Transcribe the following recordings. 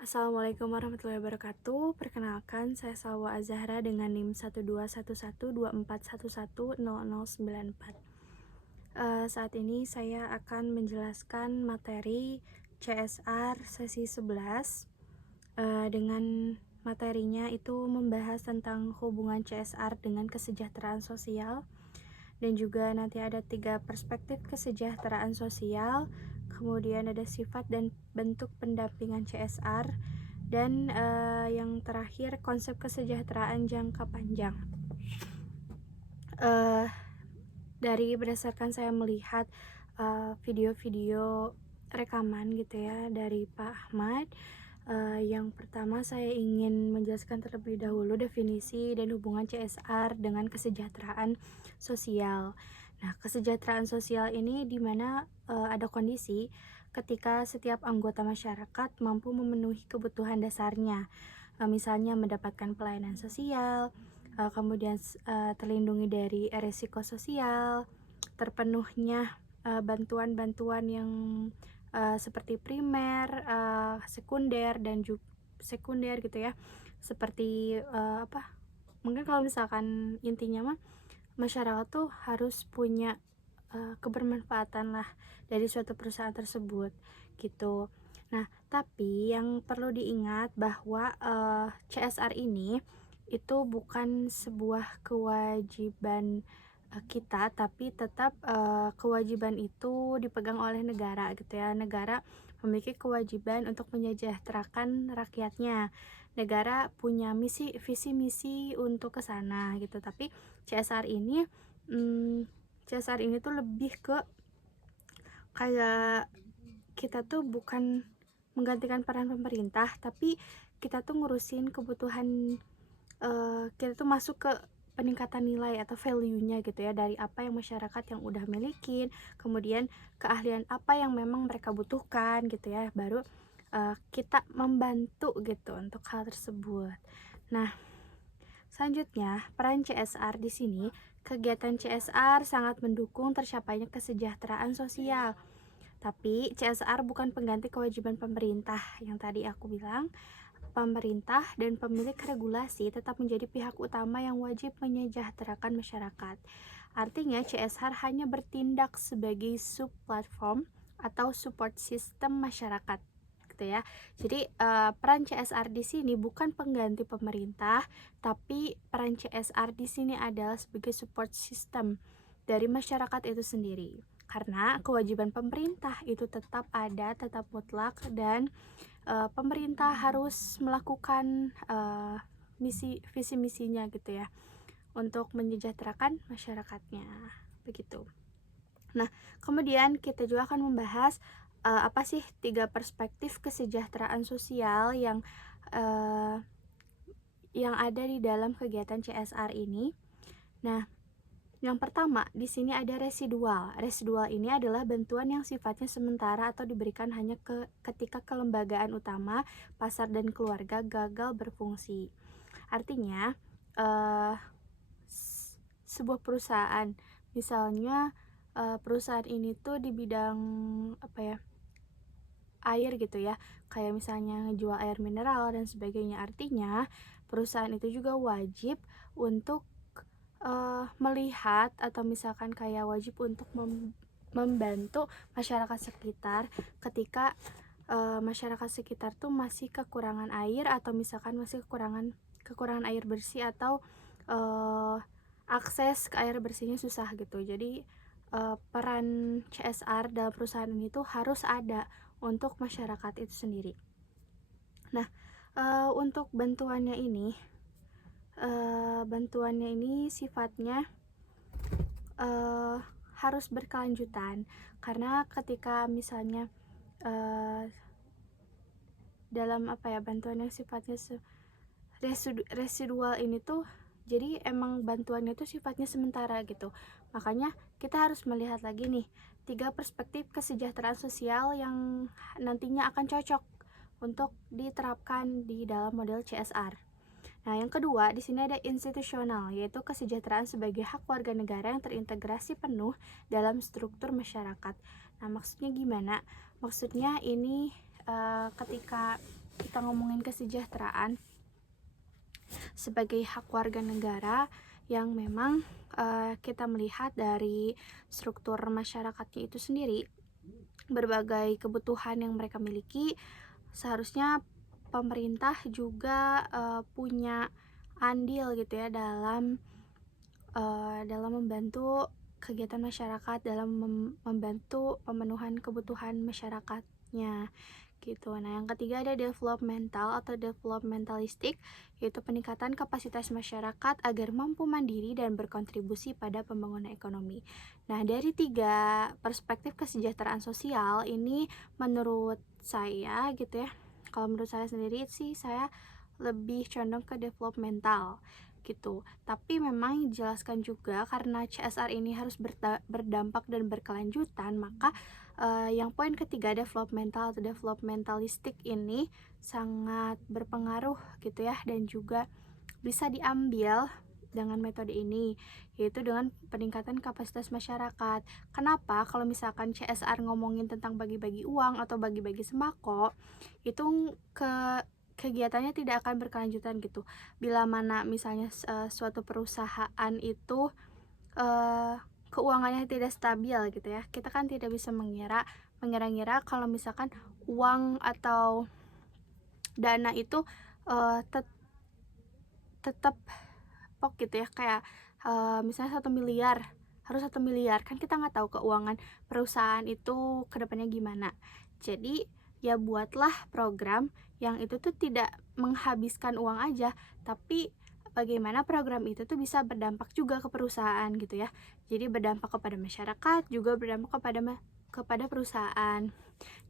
Assalamualaikum warahmatullahi wabarakatuh. Perkenalkan, saya Salwa Azahra dengan NIM 1211241110094. Saat ini saya akan menjelaskan materi CSR sesi 11. Dengan materinya itu membahas tentang hubungan CSR dengan kesejahteraan sosial, dan juga nanti ada 3 perspektif kesejahteraan sosial, kemudian ada sifat dan bentuk pendampingan CSR, dan yang terakhir konsep kesejahteraan jangka panjang. Dari berdasarkan saya melihat video-video rekaman gitu ya dari Pak Ahmad, yang pertama saya ingin menjelaskan terlebih dahulu definisi dan hubungan CSR dengan kesejahteraan sosial. Nah, kesejahteraan sosial ini dimana ada kondisi ketika setiap anggota masyarakat mampu memenuhi kebutuhan dasarnya, misalnya mendapatkan pelayanan sosial, kemudian terlindungi dari resiko sosial, terpenuhnya bantuan-bantuan yang seperti primer, sekunder dan juga sekunder gitu ya. Seperti mungkin kalau misalkan intinya mah masyarakat tuh harus punya kebermanfaatan lah dari suatu perusahaan tersebut gitu. Nah, tapi yang perlu diingat bahwa CSR ini itu bukan sebuah kewajiban kita, tapi tetap kewajiban itu dipegang oleh negara gitu ya. Negara memiliki kewajiban untuk menyejahterakan rakyatnya. Negara punya misi, visi misi untuk ke sana gitu. Tapi CSR ini CSR ini tuh lebih ke kayak kita tuh bukan menggantikan peran pemerintah, tapi kita tuh ngurusin kebutuhan, kita tuh masuk ke peningkatan nilai atau value-nya gitu ya, dari apa yang masyarakat yang udah milikin, kemudian keahlian apa yang memang mereka butuhkan gitu ya, baru kita membantu gitu untuk hal tersebut. Nah, selanjutnya peran CSR di sini, kegiatan CSR sangat mendukung tercapainya kesejahteraan sosial. Tapi CSR bukan pengganti kewajiban pemerintah. Yang tadi aku bilang, pemerintah dan pemilik regulasi tetap menjadi pihak utama yang wajib menyejahterakan masyarakat. Artinya CSR hanya bertindak sebagai sub-platform atau support system masyarakat gitu ya. Jadi peran CSR di sini bukan pengganti pemerintah, tapi peran CSR di sini adalah sebagai support system dari masyarakat itu sendiri. Karena kewajiban pemerintah itu tetap ada, tetap mutlak, dan pemerintah harus melakukan visi misinya gitu ya untuk menyejahterakan masyarakatnya begitu. Nah, kemudian kita juga akan membahas apa sih 3 perspektif kesejahteraan sosial yang ada di dalam kegiatan CSR ini. Nah, yang pertama, di sini ada residual. Residual ini adalah bantuan yang sifatnya sementara atau diberikan hanya ketika kelembagaan utama, pasar dan keluarga gagal berfungsi. Artinya, sebuah perusahaan, misalnya perusahaan ini tuh di bidang air gitu ya, kayak misalnya ngejual air mineral dan sebagainya. Artinya, perusahaan itu juga wajib untuk melihat atau misalkan kayak wajib untuk membantu masyarakat sekitar ketika masyarakat sekitar tuh masih kekurangan air, atau misalkan masih kekurangan air bersih, atau akses ke air bersihnya susah gitu. Jadi peran CSR dalam perusahaan ini tuh harus ada untuk masyarakat itu sendiri. Nah, untuk bantuannya ini sifatnya harus berkelanjutan, karena ketika misalnya dalam bantuan yang sifatnya residual ini tuh, jadi emang bantuannya tuh sifatnya sementara gitu. Makanya kita harus melihat lagi nih 3 perspektif kesejahteraan sosial yang nantinya akan cocok untuk diterapkan di dalam model CSR. Nah, yang kedua, di sini ada institusional, yaitu kesejahteraan sebagai hak warga negara yang terintegrasi penuh dalam struktur masyarakat. Nah, maksudnya gimana? Maksudnya ini ketika kita ngomongin kesejahteraan sebagai hak warga negara yang memang kita melihat dari struktur masyarakatnya itu sendiri, berbagai kebutuhan yang mereka miliki, seharusnya pemerintah juga punya andil gitu ya dalam membantu kegiatan masyarakat, dalam membantu pemenuhan kebutuhan masyarakatnya gitu. Nah, yang ketiga ada developmental atau developmentalistik, yaitu peningkatan kapasitas masyarakat agar mampu mandiri dan berkontribusi pada pembangunan ekonomi. Nah, dari tiga perspektif kesejahteraan sosial ini menurut saya gitu ya, kalau menurut saya sendiri sih saya lebih condong ke developmental gitu. Tapi memang dijelaskan juga karena CSR ini harus berdampak dan berkelanjutan, maka yang poin ketiga developmental atau developmentalistik ini sangat berpengaruh gitu ya, dan juga bisa diambil dengan metode ini, yaitu dengan peningkatan kapasitas masyarakat. Kenapa? Kalau misalkan CSR ngomongin tentang bagi-bagi uang atau bagi-bagi sembako, itu kegiatannya tidak akan berkelanjutan gitu. Bila mana misalnya suatu perusahaan itu keuangannya tidak stabil gitu ya, kita kan tidak bisa mengira-ngira kalau misalkan uang atau dana itu tetap pok gitu ya, kayak misalnya 1 miliar, harus 1 miliar, kan kita nggak tahu keuangan perusahaan itu kedepannya gimana. Jadi ya buatlah program yang itu tuh tidak menghabiskan uang aja, tapi bagaimana program itu tuh bisa berdampak juga ke perusahaan gitu ya. Jadi berdampak kepada masyarakat, juga berdampak kepada perusahaan.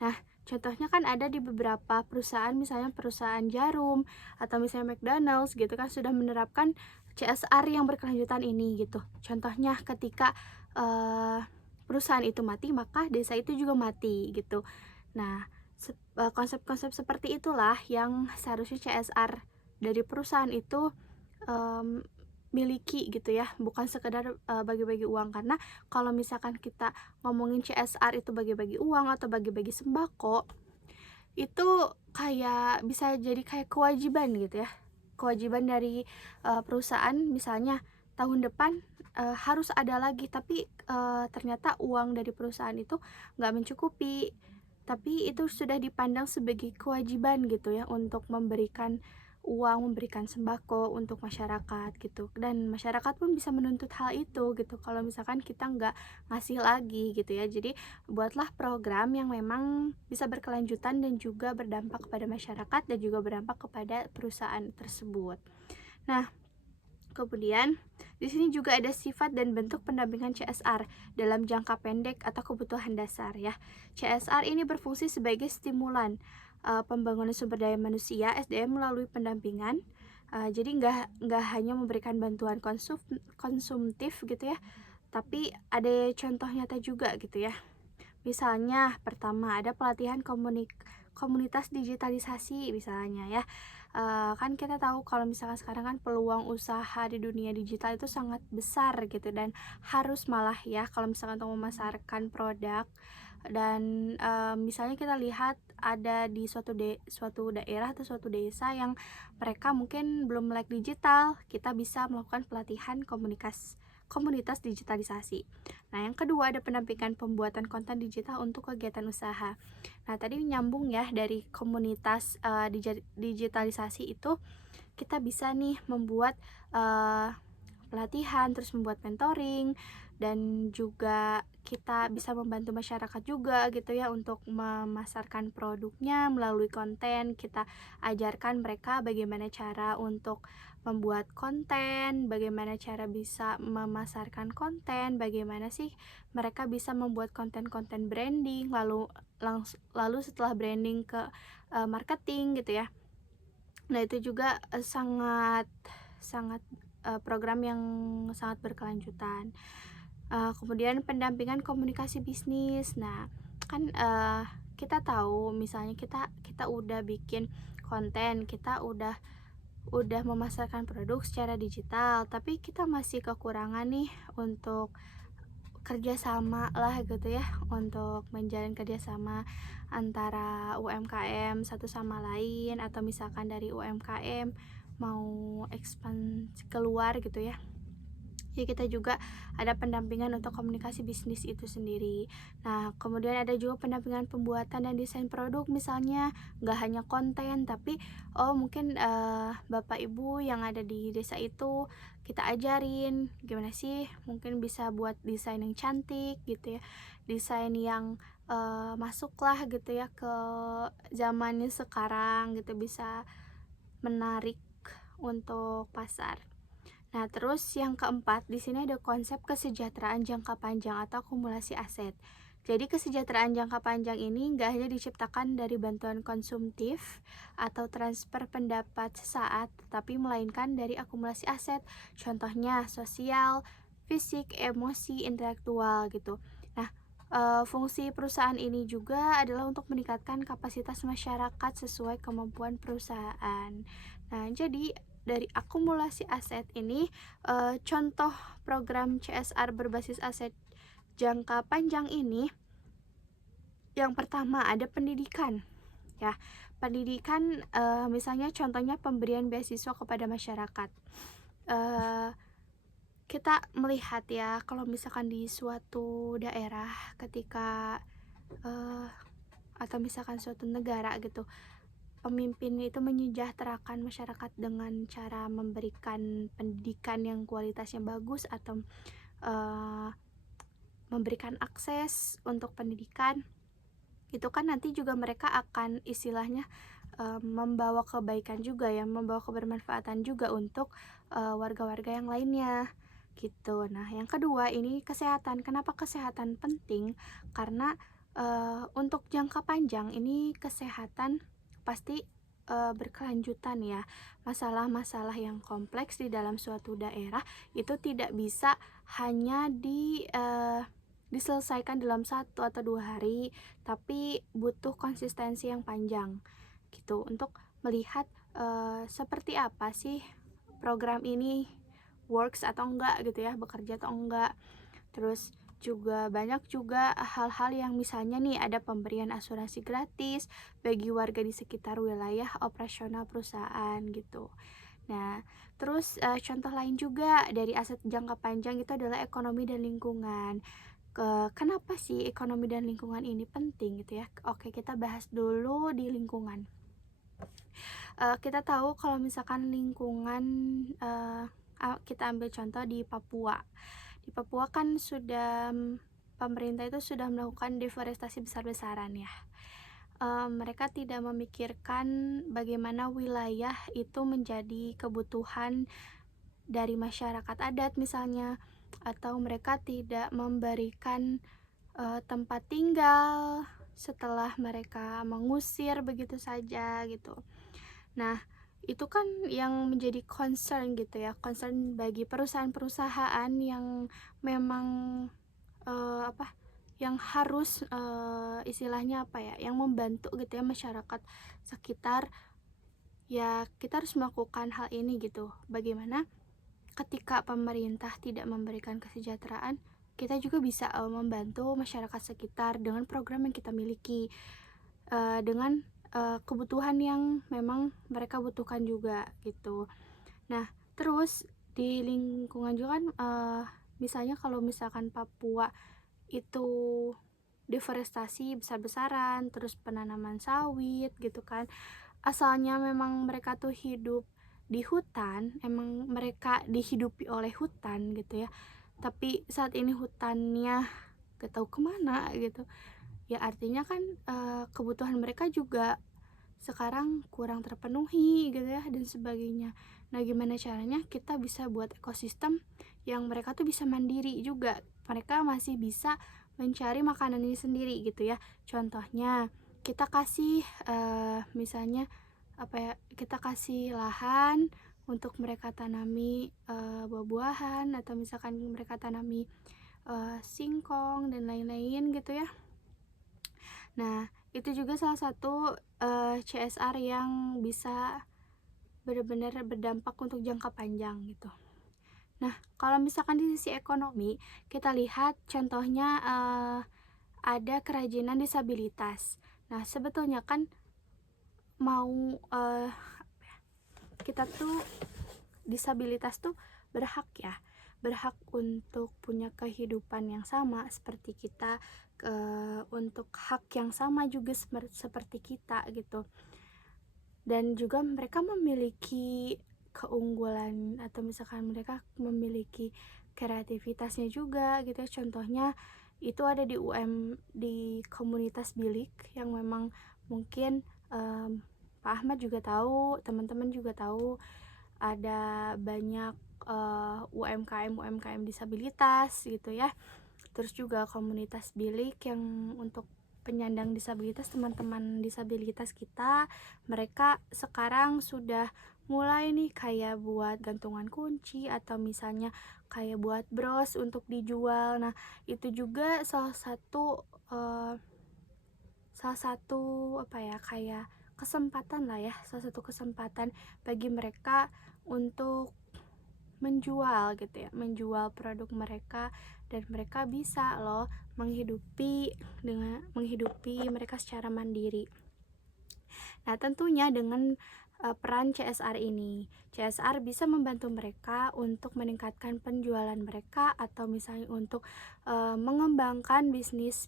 Nah, contohnya kan ada di beberapa perusahaan, misalnya perusahaan jarum atau misalnya McDonald's gitu kan, sudah menerapkan CSR yang berkelanjutan ini gitu. Contohnya ketika perusahaan itu mati, maka desa itu juga mati gitu. Nah, konsep-konsep seperti itulah yang seharusnya CSR dari perusahaan itu miliki gitu ya, bukan sekedar bagi-bagi uang. Karena kalau misalkan kita ngomongin CSR itu bagi-bagi uang atau bagi-bagi sembako, itu kayak bisa jadi kayak kewajiban gitu ya, kewajiban dari perusahaan. Misalnya tahun depan harus ada lagi, tapi ternyata uang dari perusahaan itu nggak mencukupi, tapi itu sudah dipandang sebagai kewajiban gitu ya, untuk memberikan uang, memberikan sembako untuk masyarakat gitu, dan masyarakat pun bisa menuntut hal itu gitu kalau misalkan kita nggak ngasih lagi gitu ya. Jadi buatlah program yang memang bisa berkelanjutan dan juga berdampak kepada masyarakat dan juga berdampak kepada perusahaan tersebut. Nah, kemudian di sini juga ada sifat dan bentuk pendampingan CSR dalam jangka pendek atau kebutuhan dasar ya. CSR ini berfungsi sebagai stimulan pembangunan sumber daya manusia SDM melalui pendampingan. Jadi nggak hanya memberikan bantuan konsumtif gitu ya, tapi ada contoh nyata juga gitu ya. Misalnya pertama ada pelatihan komunitas digitalisasi misalnya ya. Kan kita tahu kalau misalkan sekarang kan peluang usaha di dunia digital itu sangat besar gitu, dan harus malah ya kalau misalkan untuk memasarkan produk. Dan misalnya kita lihat ada di suatu daerah atau suatu desa yang mereka mungkin belum melek digital, kita bisa melakukan pelatihan komunitas digitalisasi. Nah, yang kedua ada pendampingan pembuatan konten digital untuk kegiatan usaha. Nah, tadi nyambung ya dari komunitas digitalisasi itu, kita bisa nih membuat pelatihan, terus membuat mentoring, dan juga kita bisa membantu masyarakat juga gitu ya untuk memasarkan produknya melalui konten. Kita ajarkan mereka bagaimana cara untuk membuat konten, bagaimana cara bisa memasarkan konten, bagaimana sih mereka bisa membuat konten-konten branding, lalu setelah branding ke marketing gitu ya. Nah, itu juga sangat program yang sangat berkelanjutan. Kemudian pendampingan komunikasi bisnis. Nah, kan kita tahu misalnya kita udah bikin konten, kita udah memasarkan produk secara digital, tapi kita masih kekurangan nih untuk kerjasama lah gitu ya, untuk menjalin kerjasama antara UMKM satu sama lain, atau misalkan dari UMKM mau ekspansi keluar gitu ya. Jadi kita juga ada pendampingan untuk komunikasi bisnis itu sendiri. Nah, kemudian ada juga pendampingan pembuatan dan desain produk, misalnya nggak hanya konten, tapi mungkin bapak ibu yang ada di desa itu kita ajarin gimana sih mungkin bisa buat desain yang cantik gitu ya, desain yang masuklah gitu ya ke zamannya sekarang gitu, bisa menarik untuk pasar. Nah, terus yang keempat, di sini ada konsep kesejahteraan jangka panjang atau akumulasi aset. Jadi kesejahteraan jangka panjang ini nggak hanya diciptakan dari bantuan konsumtif atau transfer pendapat sesaat, tapi melainkan dari akumulasi aset. Contohnya sosial, fisik, emosi, intelektual gitu. Nah, fungsi perusahaan ini juga adalah untuk meningkatkan kapasitas masyarakat sesuai kemampuan perusahaan. Nah, jadi dari akumulasi aset ini, contoh program CSR berbasis aset jangka panjang ini, yang pertama ada pendidikan ya. Pendidikan, misalnya contohnya pemberian beasiswa kepada masyarakat. Kita melihat ya, kalau misalkan di suatu daerah ketika atau misalkan suatu negara gitu, pemimpin itu menyejahterakan masyarakat dengan cara memberikan pendidikan yang kualitasnya bagus, atau memberikan akses untuk pendidikan, itu kan nanti juga mereka akan istilahnya membawa kebaikan juga ya, membawa kebermanfaatan juga untuk warga-warga yang lainnya gitu. Nah, yang kedua ini kesehatan. Kenapa kesehatan penting? Karena untuk jangka panjang ini kesehatan pasti berkelanjutan ya. Masalah-masalah yang kompleks di dalam suatu daerah itu tidak bisa hanya diselesaikan dalam 1 atau 2 hari, tapi butuh konsistensi yang panjang gitu untuk melihat seperti apa sih program ini works atau enggak gitu ya, bekerja atau enggak. Terus juga banyak juga hal-hal yang misalnya nih ada pemberian asuransi gratis bagi warga di sekitar wilayah operasional perusahaan gitu. Nah, terus contoh lain juga dari aset jangka panjang itu adalah ekonomi dan lingkungan. Kenapa sih ekonomi dan lingkungan ini penting gitu ya? Oke, kita bahas dulu di lingkungan. Kita tahu kalau misalkan lingkungan, kita ambil contoh di Papua. Di Papua kan sudah pemerintah itu sudah melakukan deforestasi besar-besaran ya. Mereka tidak memikirkan bagaimana wilayah itu menjadi kebutuhan dari masyarakat adat misalnya, atau mereka tidak memberikan tempat tinggal setelah mereka mengusir begitu saja gitu. Nah, itu kan yang menjadi concern gitu ya, concern bagi perusahaan-perusahaan yang memang yang harus istilahnya yang membantu gitu ya masyarakat sekitar. Ya, kita harus melakukan hal ini gitu. Bagaimana ketika pemerintah tidak memberikan kesejahteraan, kita juga bisa membantu masyarakat sekitar dengan program yang kita miliki, dengan kebutuhan yang memang mereka butuhkan juga gitu. Nah, terus di lingkungan juga kan, misalnya kalau misalkan Papua itu deforestasi besar-besaran, terus penanaman sawit gitu kan, asalnya memang mereka tuh hidup di hutan, emang mereka dihidupi oleh hutan gitu ya, tapi saat ini hutannya gak tahu kemana gitu ya, artinya kan kebutuhan mereka juga sekarang kurang terpenuhi gitu ya, dan sebagainya. Nah, gimana caranya kita bisa buat ekosistem yang mereka tuh bisa mandiri juga, mereka masih bisa mencari makanannya sendiri gitu ya. Contohnya kita kasih misalnya kita kasih lahan untuk mereka tanami buah-buahan, atau misalkan mereka tanami singkong dan lain-lain gitu ya. Nah, itu juga salah satu CSR yang bisa benar-benar berdampak untuk jangka panjang gitu. Nah, kalau misalkan di sisi ekonomi, kita lihat contohnya ada kerajinan disabilitas. Nah, sebetulnya kan mau kita tuh disabilitas tuh berhak ya, berhak untuk punya kehidupan yang sama seperti kita, untuk hak yang sama juga seperti kita gitu. Dan juga mereka memiliki keunggulan atau misalkan mereka memiliki kreativitasnya juga gitu ya. Contohnya itu ada di di komunitas bilik yang memang mungkin Pak Ahmad juga tahu, teman-teman juga tahu ada banyak UMKM disabilitas gitu ya. Terus juga komunitas bilik yang untuk penyandang disabilitas, teman-teman disabilitas kita, mereka sekarang sudah mulai nih kayak buat gantungan kunci atau misalnya kayak buat bros untuk dijual. Nah, itu juga salah satu apa ya, kayak kesempatan lah ya, salah satu kesempatan bagi mereka untuk menjual gitu ya, menjual produk mereka, dan mereka bisa loh menghidupi mereka secara mandiri. Nah, tentunya dengan peran CSR ini, CSR bisa membantu mereka untuk meningkatkan penjualan mereka atau misalnya untuk mengembangkan bisnis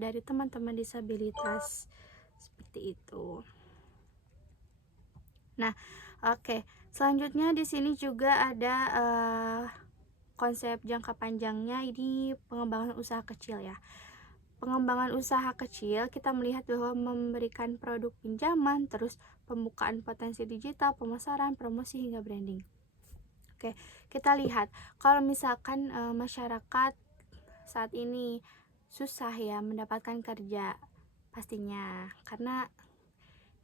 dari teman-teman disabilitas seperti itu. Nah, oke. Selanjutnya di sini juga ada konsep jangka panjangnya, ini pengembangan usaha kecil ya. Pengembangan usaha kecil kita melihat bahwa memberikan produk pinjaman, terus pembukaan potensi digital, pemasaran, promosi hingga branding. Oke, kita lihat kalau misalkan masyarakat saat ini susah ya mendapatkan kerja pastinya, karena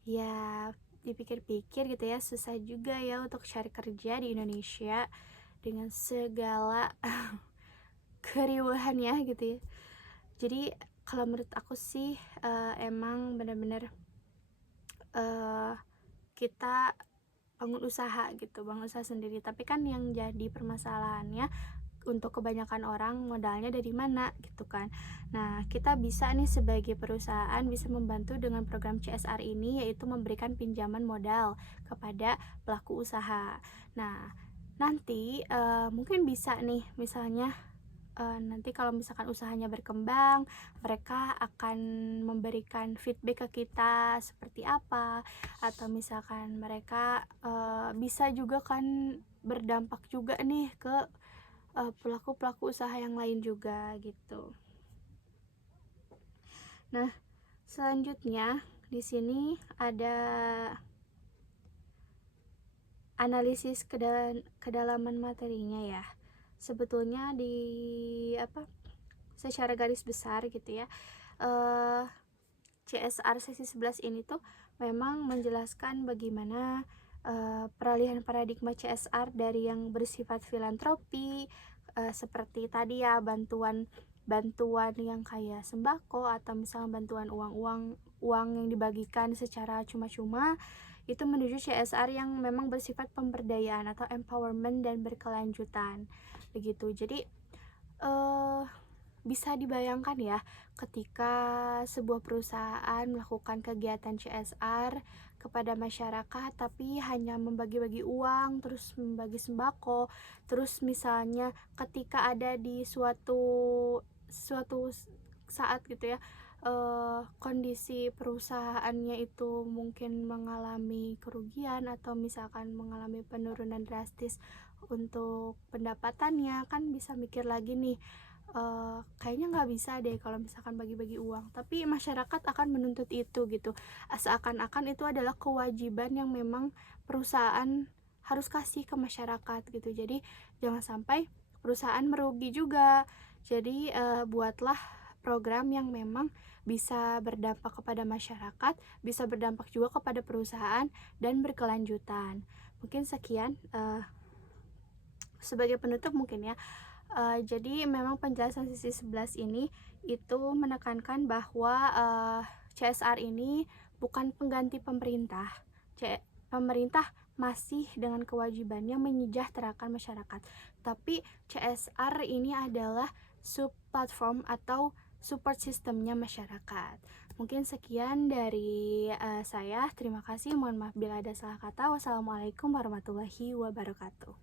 ya dipikir-pikir gitu ya, susah juga ya untuk cari kerja di Indonesia dengan segala keriuhannya gitu ya. Jadi kalau menurut aku sih emang benar-benar kita bangun usaha gitu, bangun usaha sendiri. Tapi kan yang jadi permasalahannya, untuk kebanyakan orang modalnya dari mana gitu kan. Nah, kita bisa nih sebagai perusahaan bisa membantu dengan program CSR ini, yaitu memberikan pinjaman modal kepada pelaku usaha. Nah, nanti mungkin bisa nih misalnya nanti kalau misalkan usahanya berkembang, mereka akan memberikan feedback ke kita seperti apa, atau misalkan mereka bisa juga kan berdampak juga nih ke pelaku-pelaku usaha yang lain juga gitu. Nah, selanjutnya di sini ada analisis kedalaman materinya ya. Sebetulnya secara garis besar gitu ya, CSR sesi 11 ini tuh memang menjelaskan bagaimana peralihan paradigma CSR dari yang bersifat filantropi seperti tadi ya, bantuan yang kayak sembako atau misalnya bantuan uang yang dibagikan secara cuma-cuma, itu menuju CSR yang memang bersifat pemberdayaan atau empowerment dan berkelanjutan begitu. Jadi bisa dibayangkan ya, ketika sebuah perusahaan melakukan kegiatan CSR kepada masyarakat tapi hanya membagi-bagi uang, terus membagi sembako, terus misalnya ketika ada di suatu saat gitu ya, kondisi perusahaannya itu mungkin mengalami kerugian atau misalkan mengalami penurunan drastis untuk pendapatannya, kan bisa mikir lagi nih, kayaknya nggak bisa deh kalau misalkan bagi-bagi uang, tapi masyarakat akan menuntut itu gitu, seakan-akan itu adalah kewajiban yang memang perusahaan harus kasih ke masyarakat gitu. Jadi jangan sampai perusahaan merugi juga. Jadi buatlah program yang memang bisa berdampak kepada masyarakat, bisa berdampak juga kepada perusahaan dan berkelanjutan. Mungkin sekian sebagai penutup mungkin ya. Jadi memang penjelasan sisi 11 ini itu menekankan bahwa CSR ini bukan pengganti pemerintah. pemerintah masih dengan kewajibannya menyejahterakan masyarakat. Tapi CSR ini adalah sub platform atau support sistemnya masyarakat. Mungkin sekian dari saya. Terima kasih. Mohon maaf bila ada salah kata. Wassalamualaikum warahmatullahi wabarakatuh.